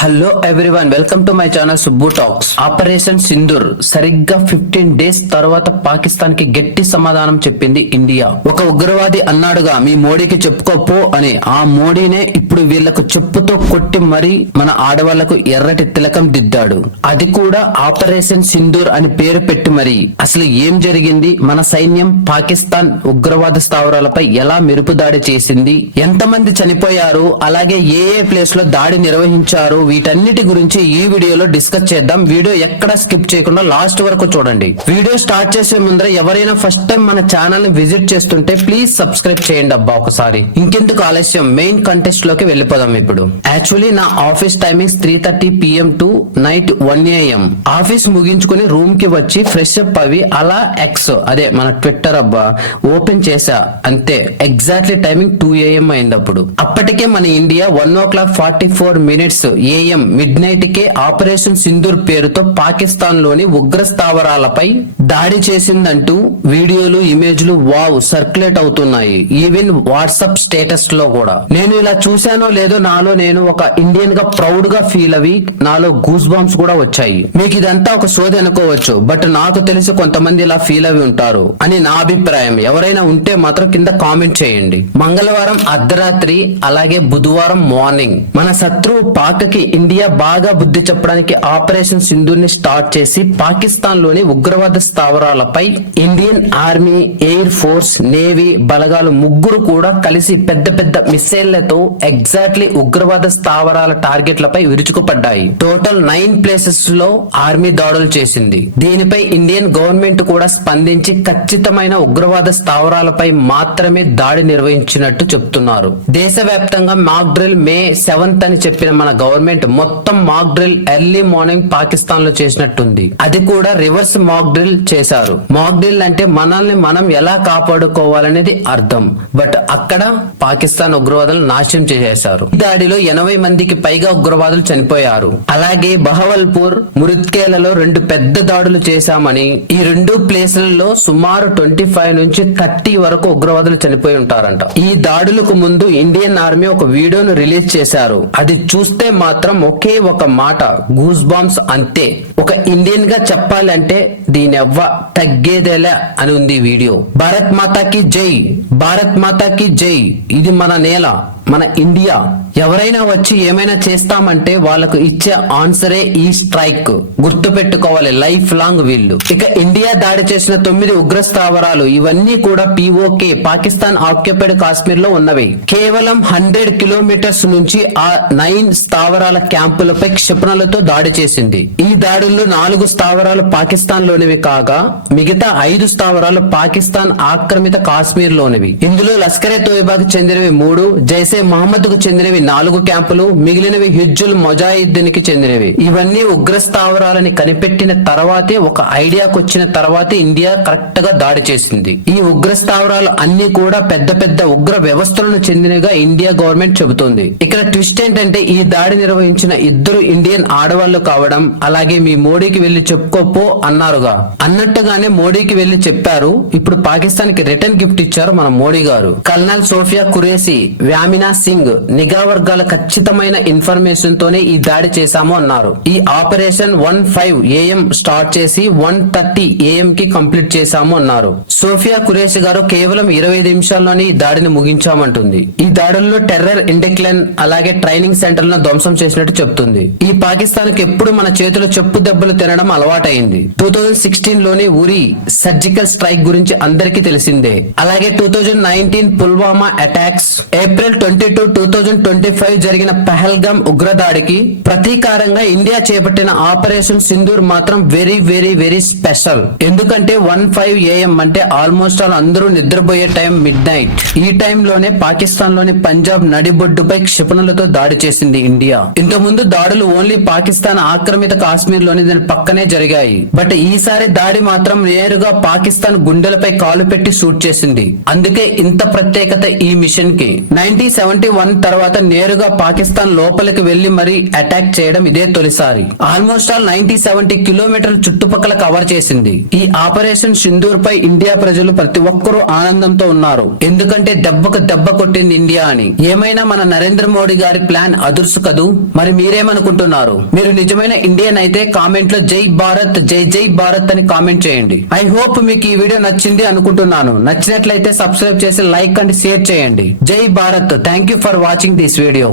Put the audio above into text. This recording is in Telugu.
Hello everyone, welcome to my channel Subbu talks. Operation Sindoor సరిగ్గా 15 డేస్ తర్వాత పాకిస్తాన్ కి గట్టి సమాధానం చెప్పింది ఇండియా. ఒక ఉగ్రవాది అన్నాడుగా మీ మోడీకి చెప్పుకోపో అని. ఆ మోడీనే ఇప్పుడు వీళ్లకు చెప్పుతో కొట్టి మరీ మన ఆడవాళ్లకు ఎర్రటి తిలకం దిద్దాడు. అది కూడా ఆపరేషన్ సింధూర్ అని పేరు పెట్టి మరి. అసలు ఏం జరిగింది? మన సైన్యం పాకిస్తాన్ ఉగ్రవాద స్థావరాలపై ఎలా మెరుపు దాడి చేసింది? ఎంతమంది చనిపోయారు? అలాగే ఏ ప్లేస్ లో దాడి నిర్వహించారు? వీటన్నిటి గురించి ఈ వీడియోలో డిస్కస్ చేద్దాం. వీడియో ఎక్కడ స్కిప్ చేయకుండా లాస్ట్ వరకు చూడండి. వీడియో స్టార్ట్ చేసే ముందర ఎవరైనా ఫస్ట్ టైం మన ఛానల్ ని విజిట్ చేస్తుంటే ప్లీజ్ సబ్స్క్రైబ్ చేయండి అబ్బా ఒకసారి. ఇంకెందుకు ఆలస్యం, మెయిన్ కంటెస్ట్ లోకి వెళ్ళిపోదాం. ఇప్పుడు యాక్చువల్లీ నా office timings 3:30 PM to night 1 AM. Office ముగించుకుని రూమ్ కి వచ్చి ఫ్రెష్ అప్ అవి అలా ఎక్స్ అదే మన ట్విట్టర్ అబ్బా ఓపెన్ చేసా. అంతే, ఎగ్జాక్ట్లీ టైమింగ్ 2 AM అయింది. అప్పటికే మన India 1:44 AM mid night K operation Sindoor పేరుతో పాకిస్తాన్ లోని ఉగ్ర స్థావరాలపై దాడి చేసిందంటూ వీడియోలు, ఇమేజ్లు వావ్ సర్క్యులేట్ అవుతున్నాయి. ఈవెన్ వాట్సాప్ స్టేటస్ లో కూడా. నేను ఇలా చూశానో లేదో నాలో నేను ఒక ఇండియన్ గా ప్రౌడ్ గా ఫీల్ అవి నాలో గూస్ బాంబ్స్ కూడా వచ్చాయి. మీకు ఇదంతా ఒక సోది అనుకోవచ్చు, బట్ నాకు తెలిసి కొంతమంది ఇలా ఫీల్ అవి ఉంటారు అని నా అభిప్రాయం. ఎవరైనా ఉంటే మాత్రం కింద కామెంట్ చేయండి. మంగళవారం అర్ధరాత్రి అలాగే బుధవారం మార్నింగ్ మన శత్రువు పాక్ కి ఇండియా బాగా బుద్ధి చెప్పడానికి ఆపరేషన్ సింధూర్ ని స్టార్ట్ చేసి పాకిస్తాన్ లోని ఉగ్రవాద స్థావరాలపై Indian army, air force, navy బలగాలు ముగ్గురు కూడా కలిసి పెద్ద పెద్ద మిసైళ్లతో ఎగ్జాక్ట్లీ ఉగ్రవాద స్థావరాల టార్గెట్లపై విరుచుకుపడ్డాయి. టోటల్ 9 ప్లేసెస్ లో ఆర్మీ దాడులు చేసింది. దీనిపై ఇండియన్ గవర్నమెంట్ కూడా స్పందించి ఖచ్చితమైన ఉగ్రవాద స్థావరాలపై మాత్రమే దాడి నిర్వహించినట్టు చెప్తున్నారు. దేశవ్యాప్తంగా మాక్ డ్రిల్ May 7th అని చెప్పిన మన గవర్నమెంట్ మొత్తం mock drill early morning Pakistan లో చేసినట్టుంది. అది కూడా రివర్స్ మాక్ డ్రిల్ చేశారు. మాక్ డ్రిల్ అంటే మనల్ని మనం ఎలా కాపాడుకోవాలనేది అర్థం. బట్ అక్కడ పాకిస్తాన్ ఉగ్రవాదులు నాశనం చేసేశారు. ఈ దాడిలో 80 మందికి పైగా ఉగ్రవాదులు చనిపోయారు. అలాగే బహవల్పూర్, మురిత్కేలలో 2 పెద్ద దాడులు చేశామని, ఈ 2 ప్లేసులలో సుమారు 25 నుంచి 30 వరకు ఉగ్రవాదులు చనిపోయి ఉంటారంట. ఈ దాడులకు ముందు ఇండియన్ ఆర్మీ ఒక వీడియోను రిలీజ్ చేశారు. అది చూస్తే మాత్రం ఒకే ఒక మాట, గూస్ బాంబ్స్ అంతే. ఒక ఇండియన్ గా చెప్పాలంటే దీనెవ్వ తగ్గేదేలే అని ఉంది వీడియో. భారత్ మాతాకి జై, భారత్ మాతాకి జై. ఇది మన నేల, మన ఇండియా. ఎవరైనా వచ్చి ఏమైనా చేస్తామంటే వాళ్ళకు ఇచ్చే ఆన్సరే ఈ స్ట్రైక్. గుర్తు పెట్టుకోవాలి లైఫ్ లాంగ్ వీళ్ళు. ఇక ఇండియా దాడి చేసిన 9 ఉగ్ర స్థావరాలు ఇవన్నీ కూడా POK పాకిస్తాన్ ఆక్యుపైడ్ కాశ్మీర్ లో ఉన్నవి. కేవలం 100 కిలోమీటర్స్ నుంచి ఆ 9 స్థావరాల క్యాంపులపై క్షిపణులతో దాడి చేసింది. ఈ దాడుల్లో 4 స్థావరాలు పాకిస్తాన్ లోనివి కాగా మిగతా 5 స్థావరాలు పాకిస్తాన్ ఆక్రమిత కాశ్మీర్ లోనివి. ఇందులో లష్కరే తోయిబాకు చెందినవి 3, జైసే మహమ్మద్ కు చెందినవి 4 క్యాంపులు, మిగిలినవి హిజ్జుల్ ముజాహిద్దీన్ కి చెందినవి. ఇవన్నీ ఉగ్ర స్థావరాలని కనిపెట్టిన తర్వాతే, ఒక ఐడియాకు వచ్చిన తర్వాతే ఇండియా కరెక్ట్ గా దాడి చేసింది. ఈ ఉగ్ర స్థావరాలు అన్ని కూడా పెద్ద పెద్ద ఉగ్ర వ్యవస్థలను చెందినగా ఇండియా గవర్నమెంట్ చెబుతోంది. ఇక్కడ ట్విస్ట్ ఏంటంటే ఈ దాడి నిర్వహించిన 2 ఇండియన్ ఆడవాళ్లు కావడం, అలాగే మీ మోడీకి వెళ్లి చెప్పుకోపో అన్నారుగా, అన్నట్టుగానే మోడీకి వెళ్లి చెప్పారు. ఇప్పుడు పాకిస్తాన్ కి రిటర్న్ గిఫ్ట్ ఇచ్చారు మన మోడీ గారు. కల్నల్ సోఫియా ఖురేషి, వ్యామినా సింగ్ నిఘా వర్గాల ఖచ్చితమైన ఇన్ఫర్మేషన్ తోనే ఈ దాడి చేశాము అన్నారు. ఈ ఆపరేషన్ 1:05 AM స్టార్ట్ చేసి 1:30 AM కి కంప్లీట్ చేశాము అన్నారు. సోఫియా ఖురేషి గారు కేవలం 25 నిమిషాల్లోనే ఈ దాడిని ముగించామంటుంది. ఈ దాడుల్లో టెర్రర్ ఇండెక్లెన్ అలాగే ట్రైనింగ్ సెంటర్లను ధ్వంసం చేసినట్టు చెప్తుంది. ఈ పాకిస్తాన్ కి ఎప్పుడు మన చేతిలో చెప్పు దెబ్బలు తినడం అలవాటైంది. 2016 లోని ఉరి సర్జికల్ స్ట్రైక్ గురించి అందరికీ తెలిసిందే. అలాగే 2019 పుల్వామా అటాక్స్, ఏప్రిల్ 22, 2025 జరిగిన పహల్గామ్ ఉగ్రదాడికి ప్రతీకారంగా ఇండియా చేపట్టిన ఆపరేషన్ సింధూర్ మాత్రం వెరీ వెరీ వెరీ స్పెషల్. ఎందుకంటే 1:05 AM అంటే ఆల్మోస్ట్ ఆల్ అందరూ నిద్రపోయే టైం, మిడ్ నైట్. ఈ టైంలోనే పాకిస్తాన్ లోని పంజాబ్ నడిబొడ్డుపై క్షిపణులతో దాడి చేసింది ఇండియా. ఇంతకుముందు దాడులు ఓన్లీ పాకిస్తాన్ ఆక్రమిత కాశ్మీర్ లోని దాని పక్కనే జరిగాయి. బట్ ఈసారి దాడి మాత్రం నేరుగా పాకిస్తాన్ గుండెలపై కాలు పెట్టి షూట్ చేసింది. అందుకే ఇంత ప్రత్యేకత ఈ మిషన్ కి. 90s 1971 తర్వాత నేరుగా పాకిస్తాన్ లోపలికి వెళ్లి మరీ అటాక్ చేయడం ఇదే తొలిసారి. ఆల్మోస్ట్ ఆల్ 90-70 కిలోమీటర్ల చుట్టుపక్కల కవర్ చేసింది. ఈ ఆపరేషన్ సింధూర్ పై ఇండియా ప్రజలు ప్రతి ఒక్కరూ ఆనందంతో ఉన్నారు. ఎందుకంటే దెబ్బకు దెబ్బ కొట్టింది ఇండియా అని. ఏమైనా మన నరేంద్ర మోడీ గారి ప్లాన్ అదుర్సు కదూ. మరి మీరేమనుకుంటున్నారు? మీరు నిజమైన ఇండియన్ అయితే కామెంట్ లో జై భారత్, జై జై భారత్ అని కామెంట్ చేయండి. ఐ హోప్ మీకు ఈ వీడియో నచ్చింది అనుకుంటున్నాను. నచ్చినట్లయితే సబ్స్క్రైబ్ చేసి లైక్ అండ్ షేర్ చేయండి. జై Bharat. Thank you for watching this video.